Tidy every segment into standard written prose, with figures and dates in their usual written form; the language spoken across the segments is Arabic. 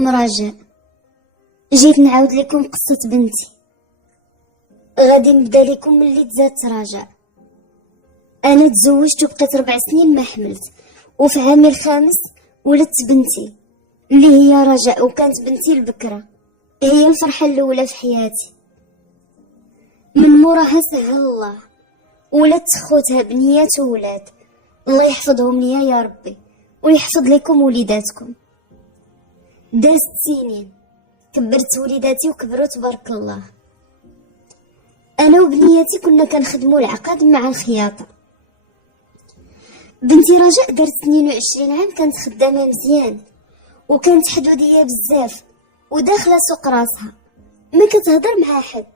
رجاء، جيت نعاود لكم قصة بنتي. غادي نبدا لكم من اللي تزادت رجاء. انا تزوجت وبقيت 4 سنين ما حملت، وفي عامي الخامس ولدت بنتي اللي هي رجاء، وكانت بنتي البكرة هي الفرحة الأولى في حياتي. من موراها سهل الله ولدت خوتها بنيات وولاد، الله يحفظهم ليا يا ربي ويحفظ لكم وليداتكم. دازت سنين كبرت وليداتي وكبروا تبارك الله. انا وبنياتي كنا كنخدموا العقد مع الخياطه. بنتي رجاء دارت 22 عام، كانت خدامه مزيان وكانت حدوديه بزاف وداخله سوق راسها ما كتهضر مع حد.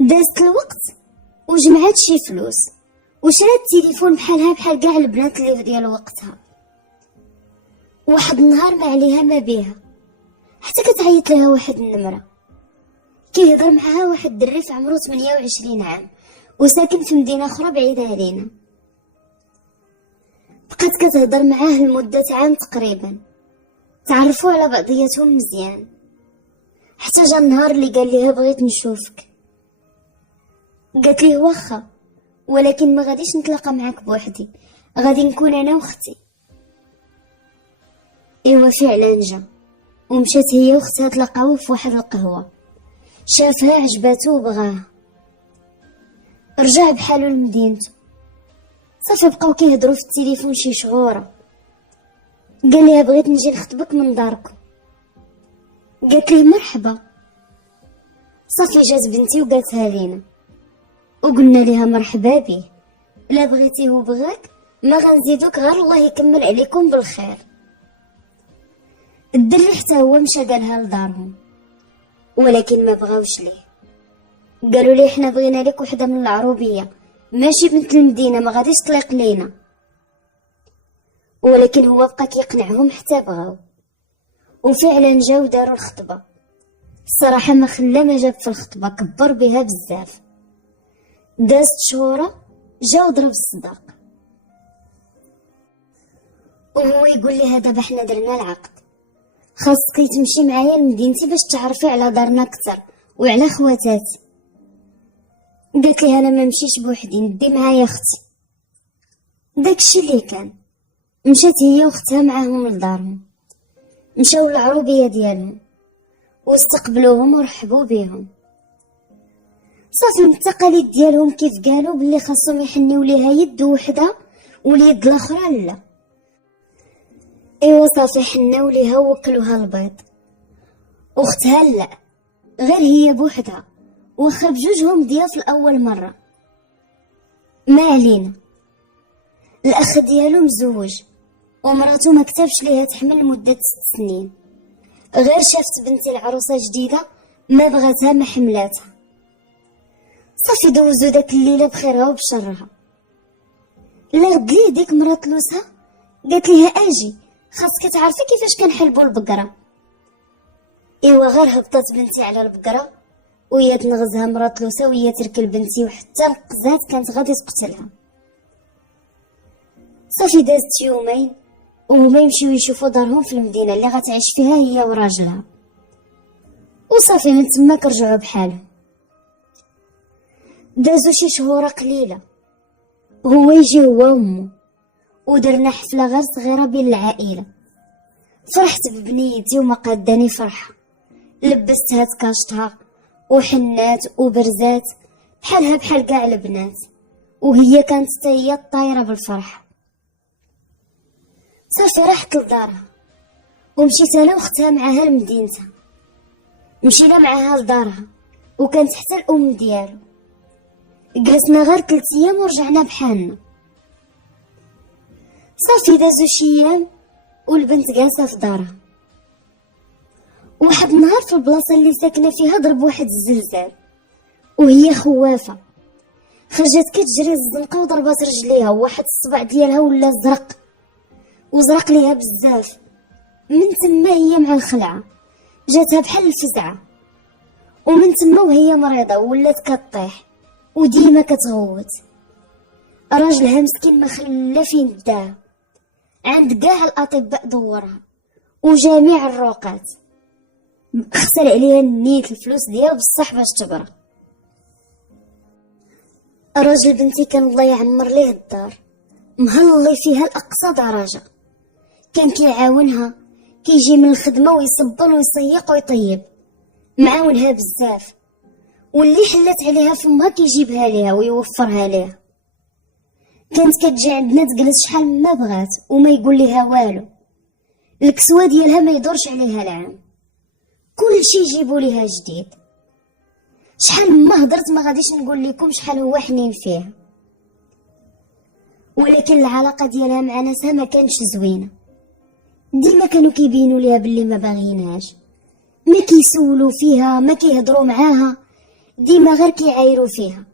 دازت الوقت وجمعات شي فلوس وشرات تليفون بحالها بحال كاع البنات اللي ديال وقتها. واحد النهار ما عليها ما بيها، حتى كتعيط لها واحد النمره كيهضر معها واحد الدري في عمرو 28 عام وساكن في مدينه اخرى بعيده علينا. بقات كتهضر معاه لمده عام تقريبا، تعرفوا على بعضياتهم مزيان، حتى جا النهار اللي قال ليها بغيت نشوفك. قالت ليه واخا، ولكن ما غاديش نتلاقى معاك بوحدي، غادي نكون انا واختي. ايوا فعلا جا ومشات هي واختها تلاقاو في واحد القهوه، شافها عجباتو وبغاها، رجع بحالو لمدينتو. صافي بقاو كيهضروا في التليفون شي شهوره. قال ليها بغيت نجي نخطبك من داركم. قالت ليه مرحبا. صافي جات بنتي وقالتها لينا وقلنا ليها مرحبا بيه، لا بغيتيه وبغاك ما غنزيدوك، غير الله يكمل عليكم بالخير. الدري حتى هو مشى قالها لدارهم، ولكن ما بغاوش ليه. قالوا ليه حنا بغينا لك وحده من العروبيه ماشي بنت المدينه، ما غاديش تليق لينا. ولكن هو بقى كيقنعهم حتى بغاو، وفعلا جاو داروا الخطبه. الصراحه ما خلى ما جاب في الخطبه، كبر بها بزاف. دازت شهوره جاو ضرب الصداق، وهو يقول لها دابا حنا درنا العقد، خاصك تمشي معايا لمدينتي باش تعرفي على دارنا اكثر وعلى خواتاتي. قالت لها انا ما نمشيش بوحدي، ندي معايا اختي. داكشي اللي كان، مشات هي واختها معاهم لدارهم، مشاو للعروبيه ديالهم واستقبلوهم ورحبوا بيهم. صافي من التقاليد ديالهم كيف قالوا باللي خاصهم يحنيو ليها يد وحده واليد الاخرى لا. ايوا صافي حناو ليها ووكلوها البيض. اختها لا، غير هي بوحدها، واخا بجوجهم ضياف لاول مره. ما علينا. الاخ ديالو مزوج ومراته ما كتبش ليها تحمل لمده 6 سنين، غير شافت بنتي العروسه جديده ما بغاتها ما حملاتها. صافي دوزو داك الليله بخيرها وبشرها. لا غد ليه ديك مرات لوسها قالت ليها اجي خاصك تعرفي كيفاش كنحلبوا البقره. ايوا غير هبطت بنتي على البقره وهي تنغزها مرات لوسها وهي تركل بنتي وحتى نقزات كانت غادي تقتلها. صافي دازت يومين وهما يمشيو يشوفوا دارهم في المدينه اللي غتعيش فيها هي وراجلها، وصافي من تما كرجعوا بحالهم. دازو شي شهور قليله، هو يجي هو وامه ودرنا حفله غير صغيره بين العائله. فرحت ببنيتي وما قاداني فرحه، لبستها تكاشتها وحنات وبرزات بحالها بحال كاع البنات، وهي كانت حتى هي طايره بالفرحه. صافي راحت لدارها ومشيت انا واختها معاها لمدينتها. مشينا معاها لدارها وكانت حتى الام ديالو. جلسنا غير 3 ايام ورجعنا بحالنا. صافي دازو شي ايام والبنت جالسه في دارها. واحد النهار في البلاصه اللي ساكنه فيها ضرب واحد الزلزال وهي خوافه، خرجت كتجري الزنقه وضربات رجليها، وواحد الصبع ديالها ولا زرق وزرق ليها بزاف. من تما هي مع الخلعه جاتها بحال الفزعه، ومن تما وهي مريضه ولات كطيح وديما كتغوت. راجلها مسكين ما خلى فين داها، عند كاع الاطباء دورها وجميع الروقات. خسر عليها نيت الفلوس ديالها بصح باش تبرى. الراجل بنتي كان الله يعمر ليه الدار، مهلي فيها لأقصى درجة، كان كيعاونها، كيجي من الخدمة ويصبن ويسيق ويطيب، معاونها بزاف، واللي حلت عليها فمها كيجيبها ليها ويوفرها ليها. كانت كتجي عندنا تجلس شحال ما بغات وما يقول ليها والو، الكسوة ديالها ما يدورش عليها العام، كل شي يجيبوا ليها جديد. شحال ما هضرت ما غاديش نقول لكم شحال هو حنين فيها، ولكن العلاقة ديالها مع ناسها ما كانش زوينة. ديما كانوا كيبينوا ليها باللي ما باغينهاش، ما كيسولوا فيها، ما كيهضروا معاها، ديما غير كيعايروا فيها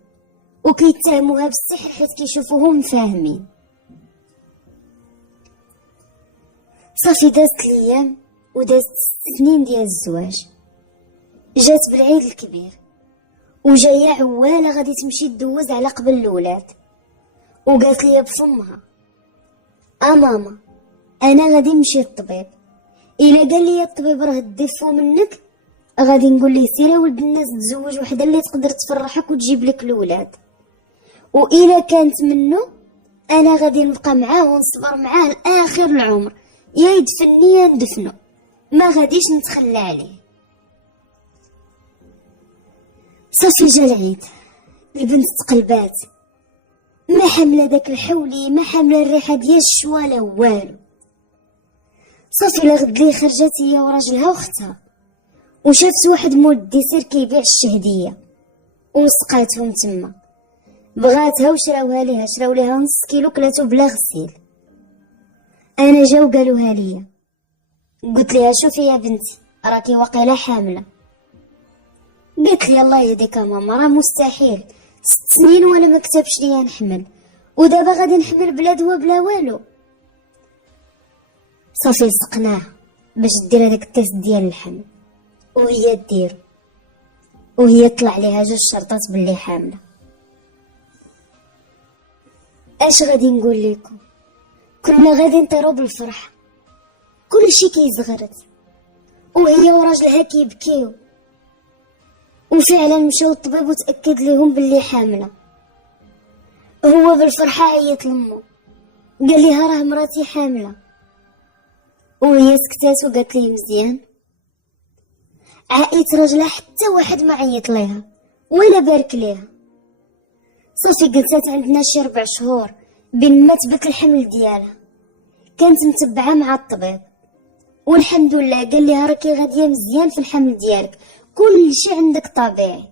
وكيتهموها بالسحر حيت كيشوفوهم فاهمين. صافي دازت الايام ودازت 6 سنين ديال الزواج. جات بالعيد الكبير وجايه عواله غادي تمشي تدوز على قبل الولاد، وقالت لي بفمها: ماما انا غادي نمشي للطبيب، الا قال لي الطبيب راه ديفو منك غادي نقول ليه سير ولد الناس تزوج وحده اللي تقدر تفرحك وتجيب لك الولاد، والا كانت منه انا غادي نبقى معاه ونصبر معاه لاخر العمر، يا يدفني يا ندفنو، ما غاديش نتخلى عليه. صافي جا العيد، البنت تقلبات، ما حامله داك الحولي، ما حامله الريحه ديال الشواله والو. صافي لغد لي خرجت هي وراجلها واختها، وشافت واحد مول الديسير كيبيع الشهديه وسقاتهم تما، بغاتها وشراوها ليها، شراو ليها نص كيلو كلاتو بلا غسيل. انا جاو قالوها ليا، قلت ليها شوفي يا بنتي راكي واقيلا حامله. قالت لي الله يهديك ماما راه مستحيل، 6 سنين وانا ما كتبش ليا نحمل، ودابا غادي نحمل بلا دوا بلا والو. صافي لصقناها باش دير هذاك التيست ديال الحمل، وهي دير، وهي طلع ليها 2 شرطات باللي حامله. اش غادي نقول لكم، كنا غادي نطيرو بالفرح، كلشي كيزغرت، وهي وراجلها كيبكيو، وفعلا مشاو للطبيب وتاكد ليهم باللي حامله. هو بالفرحه عيط لمو، قال ليها راه مراتي حامله، وهي سكتات وقالت ليه مزيان. عائلة راجلها حتى واحد ما عيط ليها ولا بارك ليها. صافي جلسات عندنا شي 4 شهور بين ما تبت الحمل ديالها، كانت متبعه مع الطبيب والحمد لله قال ليها راكي غاديه مزيان في الحمل ديالك، كل شيء عندك طبيعي.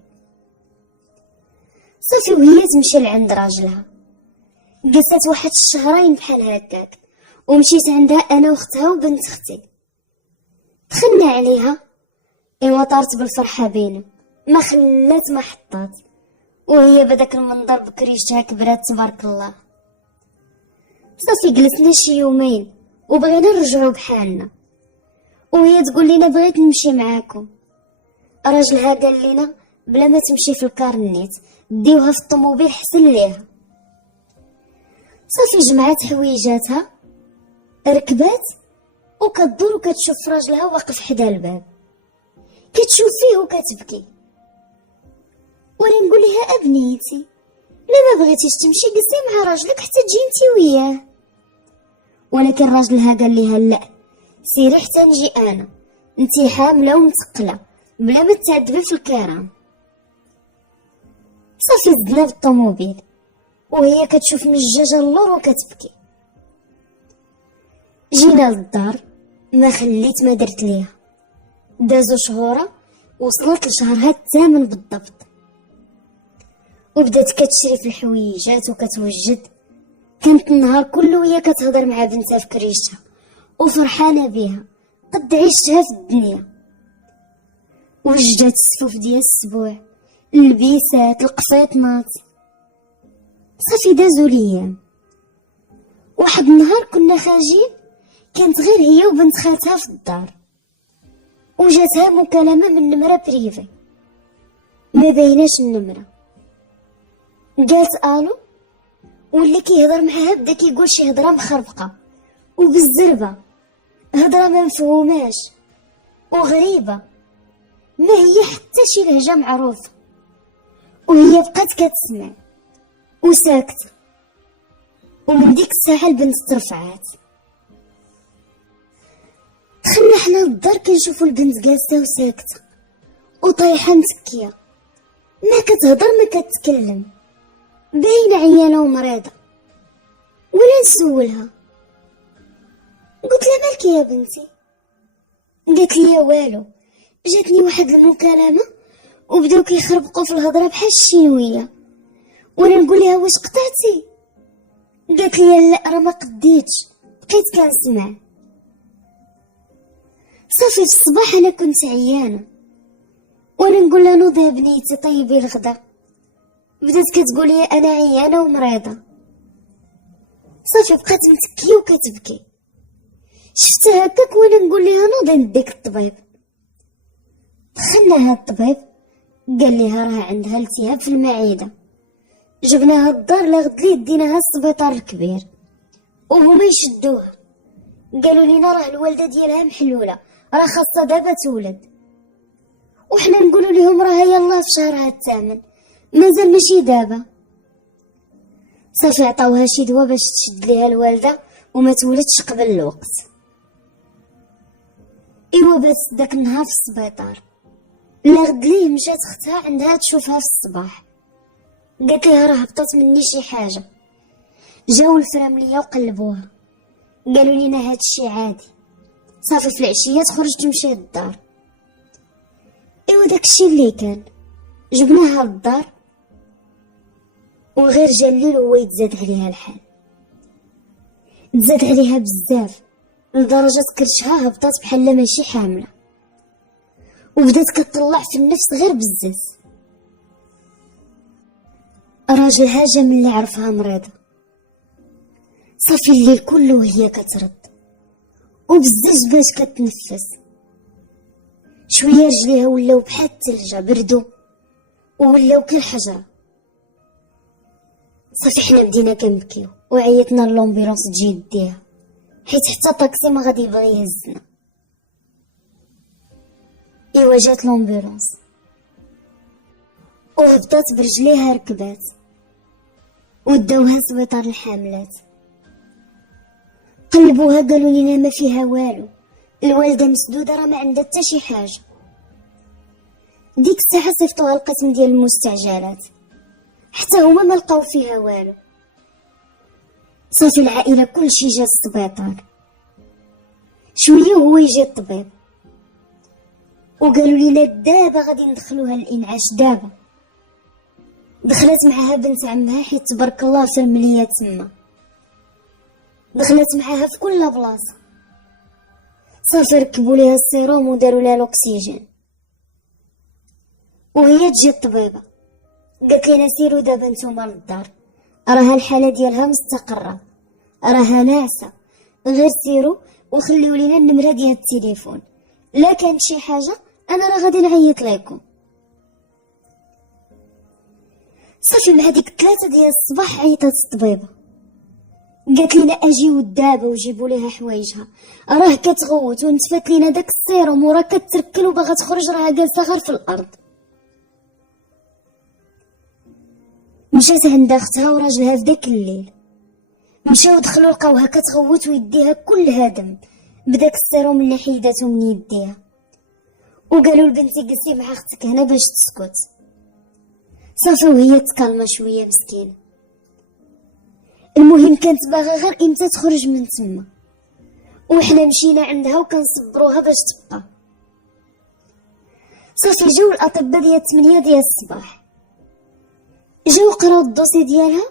صافي وهي تمشي لعند راجلها، جلسات واحد 2 شهرين بحال هكاك، ومشيت عندها انا واختها وبنت اختي، دخلنا عليها، ايوا طارت بالفرحه بينا، ما خلات ما حطات، وهي بداك المنظر بكريشتها كبرات تبارك الله. صافي جلسنا شي يومين وبغينا نرجعو بحالنا، وهي تقول لنا بغيت نمشي معاكم. راجلها قال لنا بلا ما تمشي في الكارنيت، ديوها في الطوموبيل حسن ليها. صافي جمعات حويجاتها، ركبات وكتدور وكتشوف راجلها واقف حدا الباب، كتشوف فيه وكتبكي. وانا نقول لها ابنيتي لا ما بغيتيش تمشي جلسي مع راجلك حتى تجي انتي وياه. ولكن راجلها قال لها لا، سيري حتى نجي انا، انتي حامله ومتقله بلا ما تعذبي في الكرام. صافي زدنا بالطوموبيل وهي كتشوف مجاجه اللور وكتبكي. جينا للدار، ما خليت ما درت ليها، دازو شهورة وصلت لشهرها الثامن بالضبط، وبدات كتشري في الحويجات وكتوجد. كانت النهار كله وهي كتهضر مع بنتها في كريشتها وفرحانه بيها قد عيشتها في الدنيا. وجدات السفوف ديال السبوع، اللبيسات، القفيطنات. صافي دازو ليام، واحد النهار كنا خارجين، كانت غير هي وبنت خالتها في الدار، وجاتها مكالمة من نمرة بريفي ما بايناش النمرة. قالت الو، واللي كيهضر معاها بدا كيقول شي هضره مخربقه وبالزربه. هضرة ما مفهوماش وغريبة، ما هي حتى شي لهجة معروفة، وهي بقات كتسمع وساكتة. ومن ديك الساعة البنت ترفعات. دخلنا حنا للدار كنشوفو البنت جالسة وساكتة وطايحة متكية، ما كتهضر ما كتكلم، باينة عيانة ومريضة. ولا نسولها، قلت لها مالكي يا بنتي؟ قالت لي والو، جاتني واحد المكالمة وبداو كيخربقوا في الهضره بحال الشينويه، وانا نقول لها واش قطعتي؟ قالت لي لا راه ما قديتش، بقيت كنسمع. صافي في الصباح انا كنت عيانه وانا نقول لها نوضي يا بنيتي طيبي الغدا، بدات كتقول لي انا عيانه ومريضه. صافي بقات متكيه وكتبكي، شفتها هكاك وانا نقول لها نوضي نديك الطبيب. دخلناها الطبيب قال لها راه عندها التهاب في المعده، جبناها الدار لغد لي ديناها السبيطار الكبير وهما يشدوها، قالوا لينا راه الوالده ديالها محلوله، راه خاصها دابا تولد. وحنا نقولوا لهم راه يلاه في شهرها الثامن، مازال ماشي دابا. صافي عطاوها شي دواء باش تشد ليها الوالده وما تولدش قبل الوقت. ايوا بات داك النهار في السبيطار، لغد ليه مشات اختها عندها تشوفها في الصباح، قالت لها راه هبطت مني شي حاجه. جاو الفرامليه وقلبوها، قالوا لينا هادشي عادي. صافي في العشيه خرجت مشيت للدار. ايوا داكشي اللي كان، جبناها للدار وغير جا الليل وهو يتزاد عليها الحال، تزاد عليها بزاف لدرجه كرشها هبطت بحال ماشي حامله، وبدات كتطلع في النفس غير بزاف. راجلها جا من اللي عرفها مريضه، صافي الليل كله وهي كترد وبزاف باش كتنفس، شويه رجليها ولاو بحال الثلجه بردو ولاو كالحجره. صافي حنا بدينا كنبكيو وعيطنا للومبيلونس تجي ديها، حيت حتى طاكسي ما غادي يبغي يهزنا. ايوا جات لومبيلونس وهبطات برجليها ركبات وداوها سبيطار الحاملات. قلبوها قالوا لينا ما فيها والو، الوالده مسدوده راه ما عندها حتى شي حاجه. ديك الساعه صيفطوها القسم ديال المستعجلات، حتى هما ما لقاو فيها والو. صافي العائله كلشي جا السبيطار، شويه وهو يجي الطبيب وقالوا لينا دابا غادي ندخلوها الانعاش دابا. دخلت معاها بنت عمها حيت تبارك الله فرمليه تما، دخلت معاها في كل بلاصه. صافي ركبوا ليها السيروم وداروا لها الاكسجين، وهي تجي الطبيبه قالت لنا سيروا دابا نتوما للدار، راها الحاله ديالها مستقره، راها ناعسه، غير سيروا وخليوا لينا النمره ديال التليفون، لا كانت شي حاجه انا راه غادي نعيط لكم. صافي مع ديك 3 ديال الصباح عيطات الطبيبه، قالت لنا اجيو دابا وجيبوا ليها حوايجها، راه كتغوت ونتفات لينا داك السيروم وراه كتركل وباغا تخرج، راه جالسه غير في الارض. مشات عند اختها وراجلها في داك الليل، مشاو دخلوا لقاوها كتغوت ويديها كلها دم بداك السيروم اللي حيداتو من يديها، وقالوا لبنتي جلسي مع اختك هنا باش تسكت. صافي وهي تكالما شويه مسكينه. المهم كانت باغا غير امتى تخرج من تما، وحنا مشينا عندها وكنصبروها باش تبقى. صافي جاو الاطباء ديال 8 ديال الصباح، جاو قراو الدوسي ديالها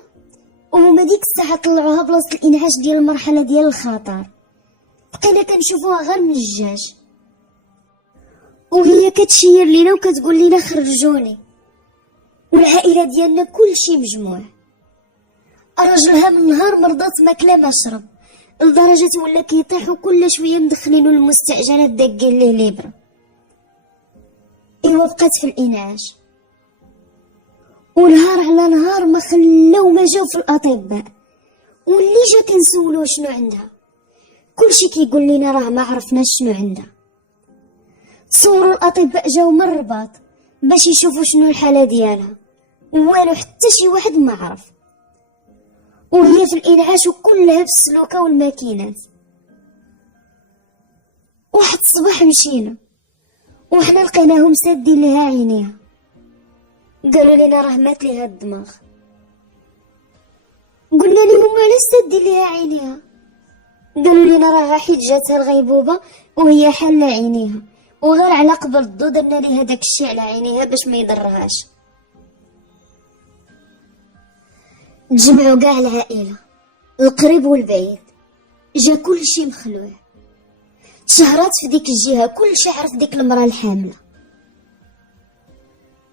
وهما ديك الساعه طلعوها بلاصه الانعاش ديال المرحله ديال الخطر. بقينا كنشوفوها غير من الجاج وهي كتشير لينا وكتقول لينا خرجوني، والعائله ديالنا كلشي مجموع. راجلها من نهار مرضات ماكله ما شرب، لدرجه ولا كيطيح وكل شويه مدخلينو المستعجلات داقين ليه ليبره. ايوا بقات في الانعاش، ونهار على نهار ما خلاو ما جاو في الاطباء، واللي جا كنسولو شنو عندها كلشي كيقول لينا راه ما عرفناش شنو عندها. تصوروا الاطباء جاو من الرباط باش يشوفوا شنو الحاله ديالها، والو حتى شي واحد ما عرف، وهي في الانعاش وكلها في السلوكه والماكينات. واحد الصباح مشينا وحنا لقيناهم سادين لها عينيها، قالوا لنا راه مات ليها الدماغ. قلنا لهم علاش سادين ليها عينيها؟ قالوا لنا راه حيت جاتها الغيبوبه وهي حاله عينيها، وغير على قبل الضو درنا ليها داك الشيء على عينيها باش ما يضرهاش. تجمعوا كاع العائله القريب والبعيد، جا كلشي مخلوع، تشهرات في ديك الجهه كلشي عرف ديك المراه الحامله.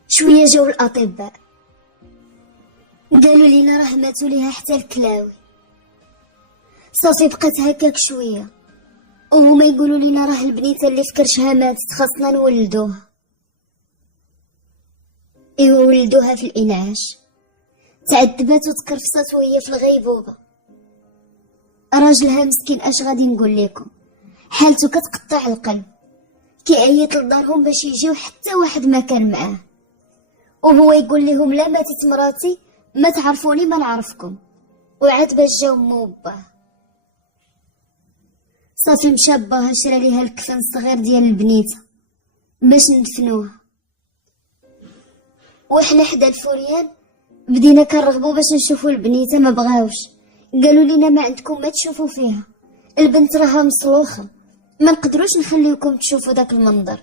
شويه جاو الاطباء قالوا لينا راه ماتوا ليها حتى الكلاوي. صافي بقات هكاك شويه وهما يقولوا لينا راه البنيته اللي في كرشها ماتت، خاصنا نولدوها. ايوا ولدوها في الانعاش، تعذبات وتكرفصات وهي في الغيبوبه. راجلها مسكين اش غادي نقول لكم، حالته كتقطع القلب، كيعيط لدارهم باش يجيو حتى واحد ما كان معاه، وهو يقول لهم لا ماتت مراتي ما تعرفوني ما نعرفكم، وعاد باش جاو مو وباه. صافي مشى باها شرا ليها الكفن الصغير ديال البنيته باش ندفنوها، وحنا حدا الفوريان بدينا كنرغبوا باش نشوفوا البنيته، ما بغاوش، قالوا لنا ما عندكم ما تشوفوا فيها، البنت راها مصلوخه، ما نقدروش نخليوكم تشوفوا داك المنظر.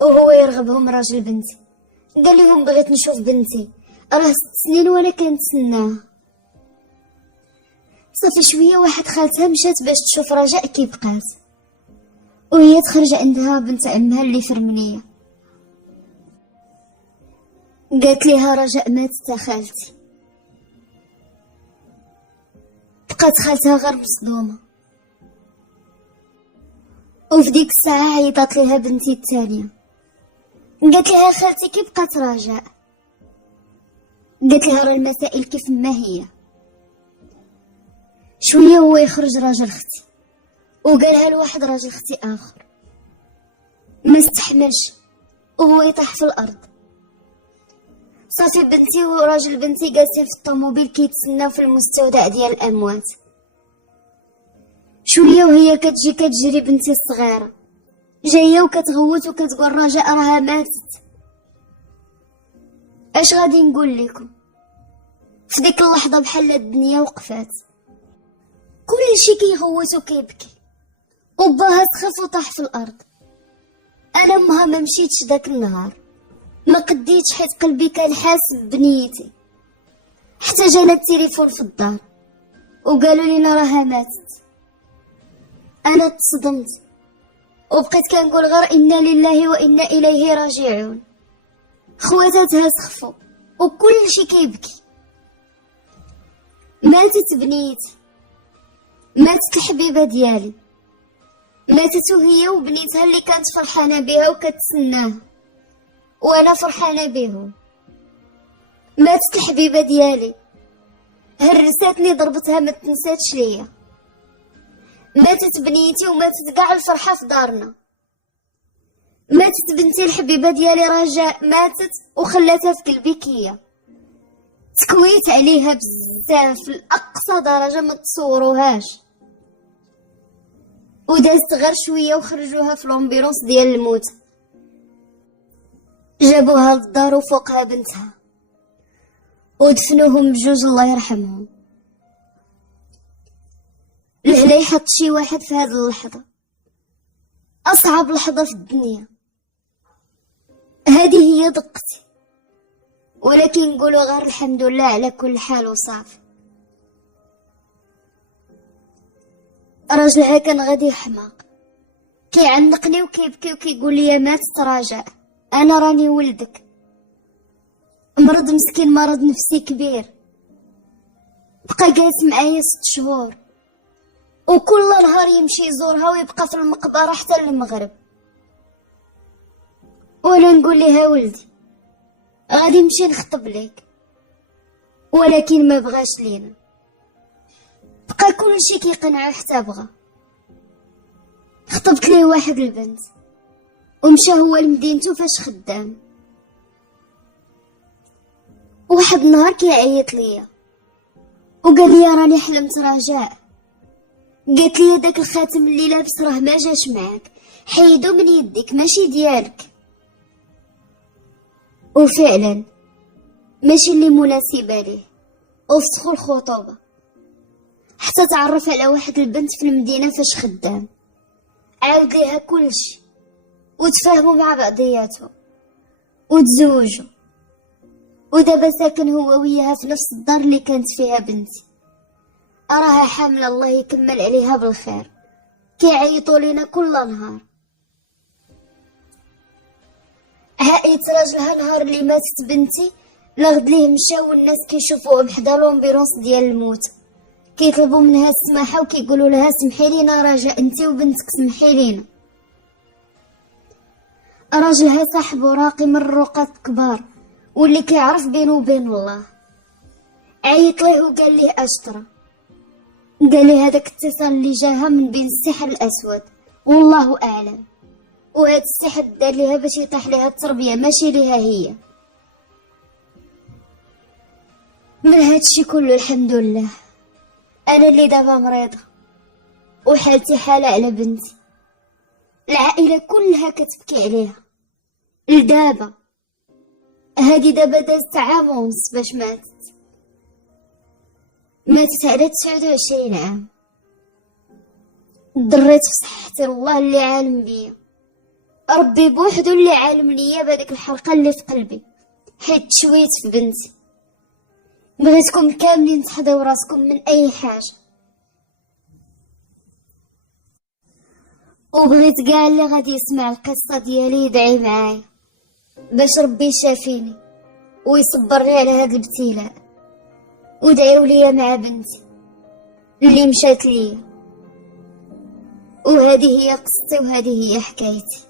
وهو يرغبهم راجل بنتي، قال لهم بغيت نشوف بنتي، راه 6 سنين وانا كنتسناها. صافي شويه واحد خالتها مشات باش تشوف رجاء كي بقات، وهي تخرج عندها بنت عمها اللي فرمنيه، قالت ليها رجاء ماتت خالتي. بقات خالتها غير مصدومه، وفي ديك الساعه عيطات ليها بنتي الثانيه، قالت لها خالتي كي بقات رجاء؟ قالت لها راه المسائل كيف ما هي. شويه هو يخرج راجل اختي وقالها لواحد راجل اختي اخر، ما استحملش وهو يطيح في الارض. صافي بنتي وراجل بنتي جالسين في الطوموبيل كيتسناو في المستودع ديال الاموات. شويه وهي كتجي كتجري بنتي الصغيره جايه وكتغوت وكتقول رجاء راها ماتت. اش غادي نقول لكم، في ديك اللحظه بحال الدنيا وقفات، كلشي كيغوت وكيبكي، وباها سخف وطاح في الارض. انا امها ما مشيتش داك النهار، ما قديتش حيت قلبي كان حاسب بنيتي. حتى جانا التليفون في الدار وقالوا لنا راها ماتت. انا تصدمت وبقيت كنقول غير انا لله وانا اليه راجعون. خواتاتها سخفوا وكلشي كيبكي. ماتت بنيتي، ماتت الحبيبه ديالي، ماتت وهي وبنيتها اللي كانت فرحانه بها وكتسناها، وانا فرحانه بهم. ماتت الحبيبه ديالي، هرساتني ضربتها ما تنساتش ليا. ماتت بنيتي وماتت كاع الفرحه في دارنا. ماتت بنتي الحبيبه ديالي رجاء، ماتت وخلاتها في قلبي كيا. تكويت عليها بزاف لاقصى درجه ما تصوروهاش. ودازت غير شويه وخرجوها في لومبيرونس ديال الموت، جابوها للدار وفوقها بنتها ودفنوهم بجوج الله يرحمهم. لهلا يحط شي واحد في هذه اللحظه، اصعب لحظه في الدنيا. هذه هي دقتي، ولكن نقولوا غير الحمد لله على كل حال وصافي. راجلها كان غادي حماق، كيعنقني وكيبكي وكيقول لي ماتت رجاء، انا راني ولدك. مرض مسكين، مرض نفسي كبير، بقى جالس معايا 6 شهور، وكل نهار يمشي يزورها ويبقى في المقبره حتى المغرب. وانا نقول لها ولدي غادي نمشي نخطب لك، ولكن ما بغاش لينا. بقى كلشي كيقنعو حتى بغا. خطبت ليه واحد البنت ومشى هو لمدينتو فاش خدام. واحد النهار كيعيط ليا وقال لي راني حلمت رجاء، قالت لي داك الخاتم اللي لابس راه ما جاش معاك، حيدو من يديك ماشي ديالك. وفعلا ماشي اللي مناسبه ليه، وفسخوا الخطوبه حتى تعرف على واحد البنت في المدينه فاش خدام، عاود ليها كلشي وتفاهموا مع بعضياتهم وتزوجوا، ودابا ساكن هو وياها في نفس الدار اللي كانت فيها بنتي. اراها حامله الله يكمل عليها بالخير، كيعيطوا لينا كل نهار. عائلة راجلها نهار اللي ماتت بنتي لغد ليه مشاو الناس كيشوفوهم حدا لومبيرونس ديال الموت، كيطلبوا منها السماحه وكيقولوا لها سمحي لينا رجاء انت وبنتك سمحي لينا. راجلها صاحبه راقي من الرقاة كبار واللي كيعرف بينه وبين الله، عيط ليه وقال ليه اشترى، قال لي هذاك اتصال اللي جاها من بين السحر الاسود والله اعلم، وهذا السحر دار ليها باش يطيح ليها التربيه ماشي ليها هي. من هادشي كله الحمد لله انا اللي دابا مريضه وحالتي حاله على بنتي، العائله كلها كتبكي عليها. لدابا هادي دابا دازت عام ونص باش ماتت على 29 عام. ضريت في صحتي الله اللي عالم بيا، ربي بوحدو اللي عالم ليا بهاديك الحرقه اللي في قلبي حيت تشويت في بنتي. بغيتكم كاملين تحضروا راسكم من اي حاجه، وبغيت كاع اللي غادي يسمع القصه ديالي يدعي معايا باش ربي يشافيني ويصبرني على هذا الابتلاء، ودعيوا ليا مع بنتي اللي مشات ليا. وهذه هي قصتي وهذه هي حكايتي.